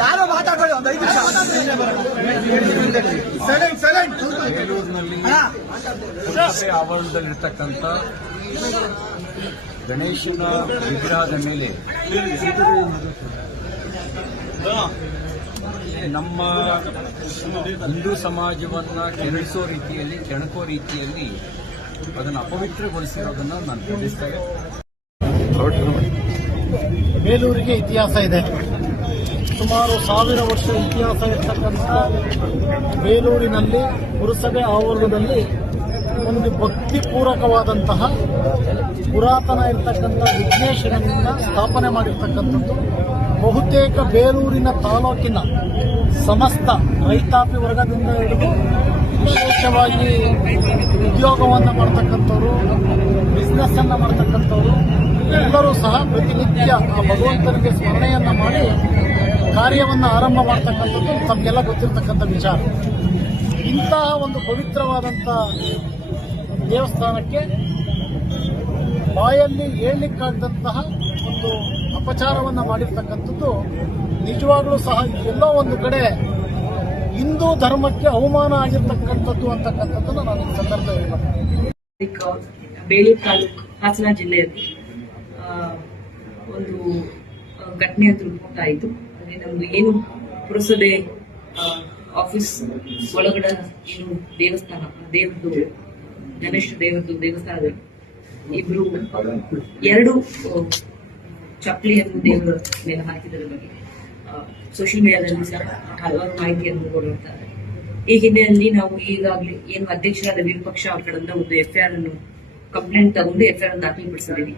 ಯಾರೋ ಮಾತಾಡ್ಕೊಳ್ಳಿ ಒಂದು ಐದು ಸೈಲೆಂಟ್ ಸೈಲೆಂಟ್ ಬೇಲೂರಿನಲ್ಲಿ ಪುರಸಭೆ ಆವರಣದಲ್ಲಿರ್ತಕ್ಕಂಥ ಗಣೇಶನ ವಿಗ್ರಹದ ಮೇಲೆ ನಮ್ಮ ಹಿಂದೂ ಸಮಾಜವನ್ನ ಕೆರಳಿಸೋ ರೀತಿಯಲ್ಲಿ ಕೆಣಕೋ ರೀತಿಯಲ್ಲಿ ಅದನ್ನು ಅಪವಿತ್ರಗೊಳಿಸಿರೋದನ್ನ ನಾನು ಖಂಡಿಸ್ತೇನೆ ಬೇಲೂರಿಗೆ ಇತಿಹಾಸ ಇದೆ. ಸುಮಾರು ಸಾವಿರ ವರ್ಷ ಇತಿಹಾಸ ಇರ್ತಕ್ಕಂಥ ಬೇಲೂರಿನಲ್ಲಿ ಪುರಸಭೆ ಆವರಣದಲ್ಲಿ ಒಂದು ಭಕ್ತಿಪೂರಕವಾದಂತಹ ಪುರಾತನ ಇರ್ತಕ್ಕಂಥ ವಿಘ್ನೇಶ್ವರನಿಂದ ಸ್ಥಾಪನೆ ಮಾಡಿರ್ತಕ್ಕಂಥದ್ದು. ಬಹುತೇಕ ಬೇಲೂರಿನ ತಾಲೂಕಿನ ಸಮಸ್ತ ರೈತಾಪಿ ವರ್ಗದಿಂದ ಹಿಡಿದು ವಿಶೇಷವಾಗಿ ಉದ್ಯೋಗವನ್ನು ಮಾಡ್ತಕ್ಕಂಥವ್ರು ಬಿಸ್ನೆಸ್ ಅನ್ನ ಮಾಡ್ತಕ್ಕಂಥವ್ರು, ಎಲ್ಲರೂ ಸಹ ಪ್ರತಿನಿತ್ಯ ಆ ಭಗವಂತನಿಗೆ ಸ್ಮರಣೆಯನ್ನು ಮಾಡಿ ಕಾರ್ಯವನ್ನು ಆರಂಭ ಮಾಡ್ತಕ್ಕಂಥದ್ದು ತಮಗೆಲ್ಲ ಗೊತ್ತಿರತಕ್ಕಂಥ ವಿಚಾರ. ಇಂತಹ ಒಂದು ಪವಿತ್ರವಾದಂಥ ದೇವಸ್ಥಾನಕ್ಕೆ ಬಾಯಲ್ಲಿ ಹೇಳಲಿಕ್ಕಾಗದಂತಹ ಒಂದು ಅಪಚಾರವನ್ನು ಮಾಡಿರ್ತಕ್ಕಂಥದ್ದು ನಿಜವಾಗ್ಲೂ ಸಹ ಎಲ್ಲೋ ಒಂದು ಕಡೆ ಹಿಂದೂ ಧರ್ಮಕ್ಕೆ ಅವಮಾನ ಆಗಿರ್ತಕ್ಕಂಥದ್ದು ಅಂತಕ್ಕಂಥದ್ದನ್ನು ನಾನು ಸಂದರ್ಭ ಬೇಲೂರು ತಾಲೂಕು ಹಾಸನ ಜಿಲ್ಲೆಯಲ್ಲಿ ಒಂದು ಘಟನೆ ರಿಪೋರ್ಟ್ ಆಯಿತು ಅದೇ ನಮ್ದು ಏನು ಪುರಸಭೆ ಆಫೀಸ್ ಒಳಗಡೆ ಏನು ದೇವಸ್ಥಾನ, ದೇವ್ರದ್ದು, ಗಣೇಶ ದೇವರದ್ದು ದೇವಸ್ಥಾನದ ಇಬ್ರು ಎರಡು ಚಪ್ಪಲಿಯನ್ನು ದೇವರ ಮೇಲೆ ಹಾಕಿದರ ಬಗ್ಗೆ ಸೋಷಿಯಲ್ ಮೀಡಿಯಾದಲ್ಲಿ ಸಹ ಹಲವಾರು ಮಾಹಿತಿಯನ್ನು ಕೊಡುತ್ತಾರೆ ಈ ಹಿನ್ನೆಲೆಯಲ್ಲಿ ನಾವು ಈಗಾಗಲೇ ಏನು ಅಧ್ಯಕ್ಷರಾದ ವಿಪಕ್ಷ ಅವ್ರ ಕಡೆಯಿಂದ ಒಂದು ಎಫ್ಐಆರ್ ಅನ್ನು ಕಂಪ್ಲೇಂಟ್ ತಗೊಂಡು ಎಫ್ಐಆರ್ ದಾಖಲೆಪಡಿಸಿದ್ದೀವಿ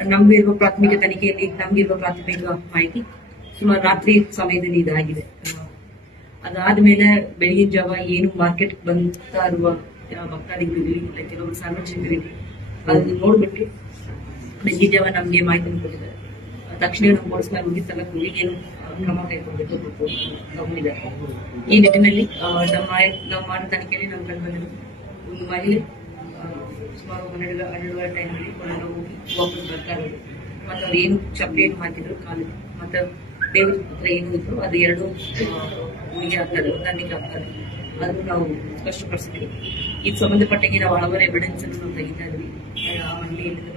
ಆಮ್, ನಮ್ಗಿರುವ ಪ್ರಾಥಮಿಕ ತನಿಖೆಯಲ್ಲಿ ನಮ್ಗಿರುವ ಪ್ರಾಥಮಿಕ ಮಾಹಿತಿ ಸುಮಾರು ರಾತ್ರಿ ಸಮಯದಲ್ಲಿ ಇದಾಗಿದೆ. ಅದಾದ್ಮೇಲೆ ಬೆಳಗಿನ ಜಾವ ಏನು ಮಾರ್ಕೆಟ್ ಬಂತಾ ಇರುವ ಭಕ್ತಾದಿಗಳಿರಲಿ ಭಕ್ತಾದಿಗಳು ಇಲ್ಲ ಕೆಲವರು ಸಾರ್ವಜನಿಕರಿಗೆ ಅದನ್ನು ನೋಡ್ಬಿಟ್ಟು ಬೆಳಗಿನ ಜಾವ ನಮ್ಗೆ ಮಾಹಿತಿ ಕೊಟ್ಟಿದ್ದಾರೆ. ತಕ್ಷಣ ನಮ್ಮ ಪೊಲೀಸ್ ಮೇಲೆ ಹೋಗಿ ಸಲ ಏನು ಕ್ರಮ ತಗೊಂಡಿದ್ದಾರೆ. ಈ ನಿಟ್ಟಿನಲ್ಲಿ ನಮ್ಮ ನಾವು ಮಾಡೋ ತನಿಖೆಯಲ್ಲಿ ನಮ್ಮ ಕಂಡು ಬಂದಿರೋ ಒಂದು ಮಹಿಳೆ ಸುಮಾರು ಹನ್ನೆರಡು ಹನ್ನೆರಡುವರೆ ಟೈಮಲ್ಲಿ ಹೋಗಿ ವಾಪಸ್ ಬರ್ತಾ ಇರೋದು ಮತ್ತು ಅವ್ರು ಏನು ಚಪ್ಪಲಿಯನ್ನು ಹಾಕಿದ್ರು, ಕಾಲು ಮತ್ತು ದೇವ್ರ ಹತ್ರ ಏನು ಇದ್ರು, ಅದು ಎರಡು ಹುಡುಗಿ ಆಗ್ತದೆ ಹೊಂದಾಣಿಕೆ ಆಗ್ತದೆ. ಅದು ನಾವು ಸ್ಪಷ್ಟಪಡಿಸ್ತೀವಿ. ಇದಕ್ಕೆ ಸಂಬಂಧಪಟ್ಟಂಗೆ ನಾವು ಹಲವಾರು ಎವಿಡೆನ್ಸ್ ಅಂತ ಇದ್ವಿ ಆ ಮಹಿಳೆ ಎಲ್ಲಿಂದ